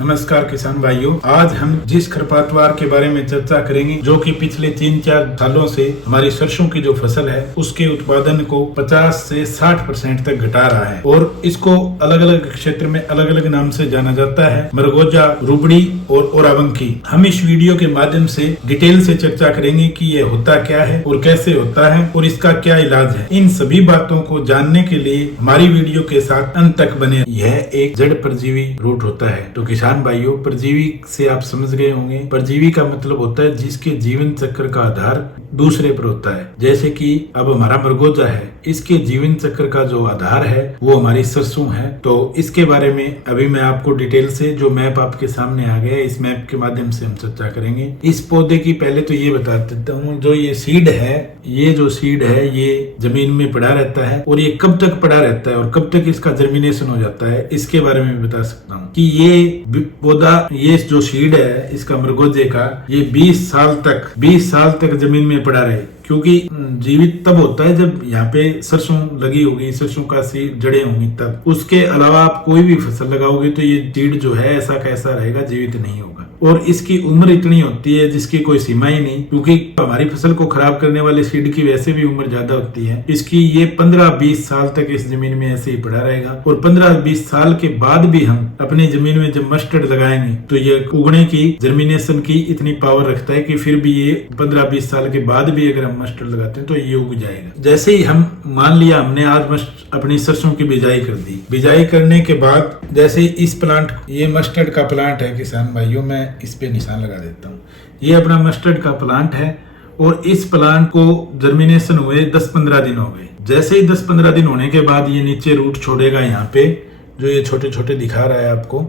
नमस्कार किसान भाइयों, आज हम जिस खरपतवार के बारे में चर्चा करेंगे जो कि पिछले 3-4 सालों से हमारी सरसों की जो फसल है उसके उत्पादन को 50 से 60% तक घटा रहा है और इसको अलग अलग क्षेत्र में अलग अलग नाम से जाना जाता है, मरगोजा, रुबड़ी और ओरावंकी। हम इस वीडियो के माध्यम से डिटेल से चर्चा करेंगे कि ये होता क्या है और कैसे होता है और इसका क्या इलाज है। इन सभी बातों को जानने के लिए हमारी वीडियो के साथ अंत तक बने। यह एक जड़ परजीवी रूट होता है। तो किसान भाइयों, परजीवी से आप समझ गए होंगे, परजीवी का मतलब होता है जिसके जीवन चक्र का आधार दूसरे पर होता है। जैसे कि अब हमारा मरगोजा है, इसके जीवन चक्र का जो आधार है वो हमारी सरसों है। तो इसके बारे में अभी मैं आपको डिटेल से जो मैप आपके सामने आ गया है, इस मैप के माध्यम से हम चर्चा करेंगे। इस पौधे की पहले तो ये बता देता हूँ, जो ये सीड है, ये जो सीड है ये जमीन में पड़ा रहता है और ये कब तक पड़ा रहता है और कब तक इसका जर्मिनेशन हो जाता है, इसके बारे में बता सकता हूँ कि ये पौधा, ये जो सीड है इसका मरगोजे का, ये 20 साल तक जमीन में पड़ा रहे। क्योंकि जीवित तब होता है जब यहाँ पे सरसों लगी होगी, सरसों का सीड जड़े होंगी तब। उसके अलावा आप कोई भी फसल लगाओगे तो ये सीड जो है ऐसा कैसा रहेगा, जीवित नहीं होगा। और इसकी उम्र इतनी होती है जिसकी कोई सीमा ही नहीं, क्योंकि हमारी फसल को खराब करने वाले सीड की वैसे भी उम्र ज्यादा होती है। इसकी ये 15-20 साल तक इस जमीन में ऐसे ही पड़ा रहेगा और 15-20 साल के बाद भी हम अपनी जमीन में जब मस्टर्ड लगाएंगे तो ये उगने की, जर्मिनेशन की इतनी पावर रखता है कि फिर भी ये 15-20 साल के बाद भी अगर हम मस्टर्ड लगाते हैं तो ये उग जाएगा। जैसे ही हम मान लिया हमने आज अपनी सरसों की बिजाई कर दी, बिजाई करने के बाद जैसे इस प्लांट, ये मस्टर्ड का प्लांट है किसान भाइयों, मैं इस पे निशान लगा देता हूँ। ये अपना मस्टर्ड का प्लांट है और इस प्लांट को जर्मिनेशन हुए 10-15 दिन हो गए। जैसे ही 10-15 दिन होने के बाद ये नीचे रूट छोड़ेगा, यहाँ पे जो ये छोटे छोटे दिखा रहा है आपको,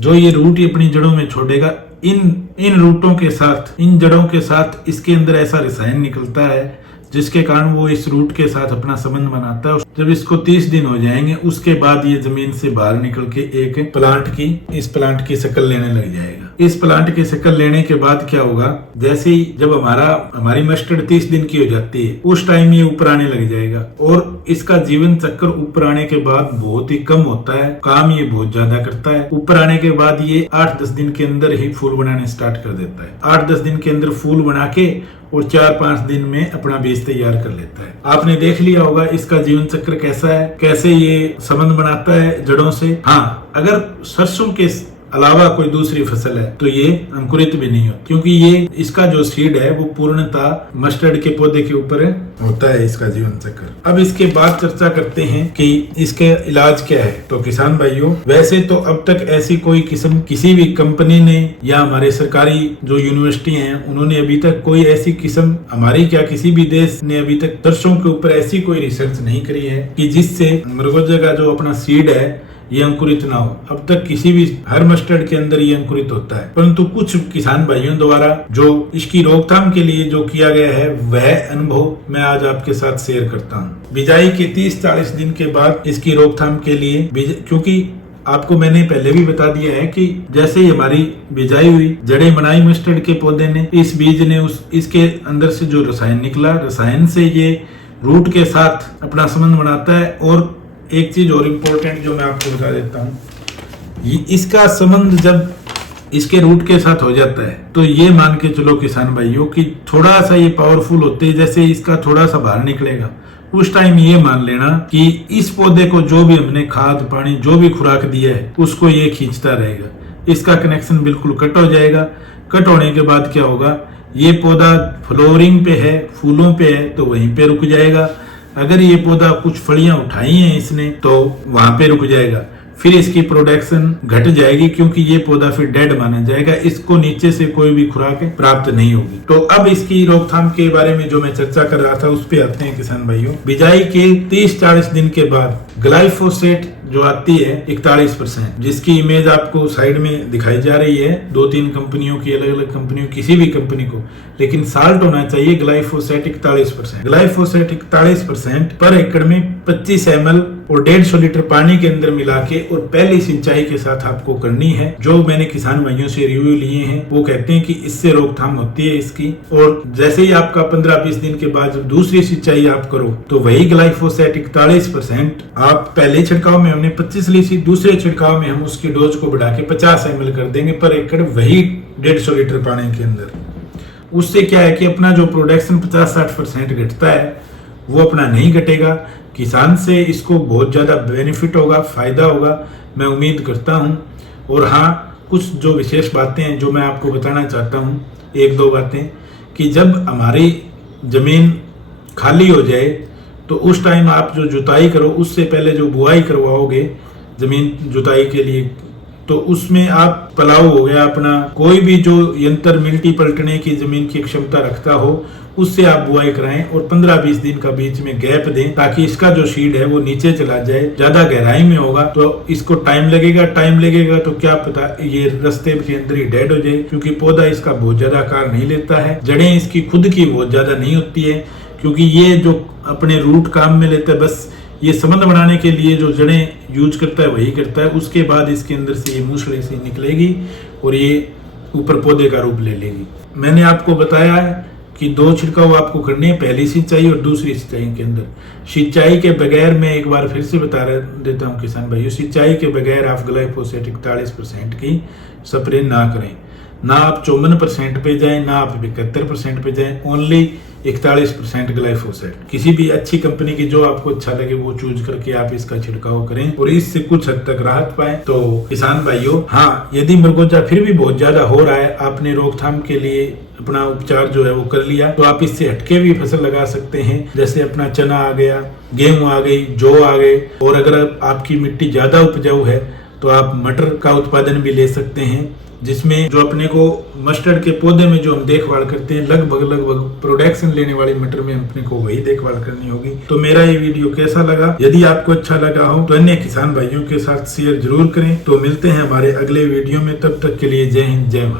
जो ये रूट ये अपनी जड़ों में छोड़ेगा, इन रूटों के साथ, इन जड़ों के साथ इसके अंदर ऐसा रसायन निकलता है जिसके कारण वो इस रूट के साथ अपना संबंध बनाता है। जब इसको 30 दिन हो जाएंगे उसके बाद ये जमीन से बाहर निकल के एक इस प्लांट की शक्ल लेने लग जाएगा। इस प्लांट की शक्ल लेने के बाद क्या होगा, जैसे ही जब हमारी मस्टर्ड 30 दिन की हो जाती है उस टाइम ये ऊपर आने लग जाएगा और इसका जीवन चक्र ऊपर आने के बाद बहुत ही कम होता है, काम ये बहुत ज्यादा करता है। ऊपर आने के बाद ये 8-10 दिन के अंदर ही फूल बनाने स्टार्ट कर देता है। 8-10 दिन के अंदर फूल बना के और 4-5 दिन में अपना बीज तैयार कर लेता है। आपने देख लिया होगा इसका जीवन चक्र कैसा है, कैसे ये संबंध बनाता है जड़ों से। हाँ, अगर सरसों के अलावा कोई दूसरी फसल है तो ये अंकुरित भी नहीं होती, क्योंकि ये इसका जो सीड है वो पूर्णतः मस्टर्ड के पौधे के ऊपर होता है इसका जीवन चक्र। अब इसके बाद चर्चा करते हैं कि इसके इलाज क्या है। तो किसान भाइयों, वैसे तो अब तक ऐसी कोई किस्म किसी भी कंपनी ने या हमारे सरकारी जो यूनिवर्सिटी हैं उन्होंने अभी तक कोई ऐसी किस्म, हमारी क्या किसी भी देश ने अभी तक सरसों के ऊपर ऐसी कोई रिसर्च नहीं करी है कि जिससे मरगोजा का जो अपना सीड है ये अंकुरित ना हो। अब तक किसी भी, हर मस्टर्ड के अंदर ये अंकुरित होता है, परंतु कुछ किसान भाइयों द्वारा जो इसकी रोकथाम के लिए जो किया गया है वह अनुभव मैं आज आपके साथ शेयर करता हूँ। बिजाई के 30-40 दिन के बाद इसकी रोकथाम के लिए, क्योंकि आपको मैंने पहले भी बता दिया है कि जैसे ही हमारी बिजाई हुई, जड़ें बनाई मस्टर्ड के पौधे ने, इस बीज ने इसके अंदर से जो रसायन निकला, रसायन से ये रूट के साथ अपना संबंध बनाता है। और एक चीज और इम्पोर्टेंट जो मैं आपको बता देता हूँ, इसका संबंध जब इसके रूट के साथ हो जाता है तो ये मान के चलो किसान भाइयों कि थोड़ा सा ये पावरफुल होते हैं। जैसे इसका थोड़ा सा बाहर निकलेगा उस टाइम ये मान लेना कि इस पौधे को जो भी हमने खाद पानी जो भी खुराक दिया है उसको ये खींचता रहेगा। इसका कनेक्शन बिल्कुल कट हो जाएगा। कट होने के बाद क्या होगा, ये पौधा फ्लोरिंग पे है, फूलों पे है तो वहीं पे रुक जाएगा। अगर ये पौधा कुछ फलियां उठाई हैं इसने तो वहां पे रुक जाएगा, फिर इसकी प्रोडक्शन घट जाएगी क्योंकि ये पौधा फिर डेड माना जाएगा, इसको नीचे से कोई भी खुराक प्राप्त नहीं होगी। तो अब इसकी रोकथाम के बारे में जो मैं चर्चा कर रहा था उस पे आते हैं किसान भाइयों। बिजाई के 30-40 दिन के बाद ग्लाइफोसेट जो आती है 41%, जिसकी इमेज आपको साइड में दिखाई जा रही है, 2-3 कंपनियों की, अलग अलग कंपनियों, किसी भी कंपनी को, लेकिन साल्ट होना चाहिए ग्लाइफोसेट 41%। ग्लाइफोसेट 41% पर एकड़ में 25 ml और 150 लीटर पानी के अंदर मिला के और पहली सिंचाई के साथ आपको करनी है। जो मैंने किसान भाइयों से रिव्यू लिए हैं वो कहते हैं कि इससे रोकथाम होती है इसकी। और जैसे ही आपका 15-20 दिन के बाद जब दूसरी सिंचाई आप करो तो वही ग्लाइफोसेट 41% आप पहले छिड़काव में हमने 25 ली थी, दूसरे छिड़काव में हम उसकी डोज को बढ़ा के 50 ml कर देंगे पर एकड़, वही 150 लीटर पानी के अंदर। उससे क्या है कि अपना जो प्रोडक्शन 50-60% घटता है वो अपना नहीं घटेगा। किसान से इसको बहुत ज़्यादा बेनिफिट होगा, फायदा होगा, मैं उम्मीद करता हूँ। और हाँ, कुछ जो विशेष बातें हैं जो मैं आपको बताना चाहता हूँ, 1-2 बातें, कि जब हमारी ज़मीन खाली हो जाए तो उस टाइम आप जो जुताई करो उससे पहले जो बुआई करवाओगे ज़मीन जुताई के लिए, तो उसमें आप पलाव हो गया अपना, कोई भी जो यंत्र मिल्टी पलटने की ज़मीन की क्षमता रखता हो उससे आप बुआई कराएं और 15-20 दिन का बीच में गैप दें ताकि इसका जो सीड है वो नीचे चला जाए। ज्यादा गहराई में होगा तो इसको टाइम लगेगा तो क्या पता ये रास्ते के अंदर ही डेड हो जाए, क्योंकि पौधा इसका बहुत ज्यादा आकार नहीं लेता है। जड़ें इसकी खुद की बहुत ज्यादा नहीं होती है, क्योंकि ये जो अपने रूट काम में लेता है, बस ये संबंध बनाने के लिए जो जड़ें यूज करता है वही करता है। उसके बाद इसके अंदर से ये मूसले से निकलेगी और ये ऊपर पौधे का रूप ले लेगी। मैंने आपको बताया है कि 2 छिड़काव आपको करनी है, पहली सिंचाई और दूसरी सिंचाई के अंदर। सिंचाई के बगैर, मैं एक बार फिर से बता देता हूँ किसान भाइयों, सिंचाई के बगैर आप ग्लाइफोसेट 41% की स्प्रे ना करें। ना आप 54% पे जाएं, ना आप 71% पे जाएं, ओनली 41% ग्लाइफोसेट। किसी भी अच्छी कंपनी की जो आपको अच्छा लगे वो चूज करके आप इसका छिड़काव करें और इससे कुछ हद तक राहत पाएं। तो किसान भाइयों, हाँ, यदि मृगोजा फिर भी बहुत ज्यादा हो रहा है, आपने रोकथाम के लिए अपना उपचार जो है वो कर लिया, तो आप इससे हटके भी फसल लगा सकते हैं। जैसे अपना चना आ गया, गेहूं आ गई, जौ आ गए, और अगर आपकी मिट्टी ज्यादा उपजाऊ है तो आप मटर का उत्पादन भी ले सकते हैं, जिसमें जो अपने को मस्टर्ड के पौधे में जो हम देखभाल करते हैं, लगभग प्रोडक्शन लेने वाली मटर में अपने को वही देखभाल करनी होगी। तो मेरा ये वीडियो कैसा लगा? यदि आपको अच्छा लगा हो तो अन्य किसान भाइयों के साथ शेयर जरूर करें। तो मिलते हैं हमारे अगले वीडियो में, तब तक के लिए जय हिंद, जय भारत।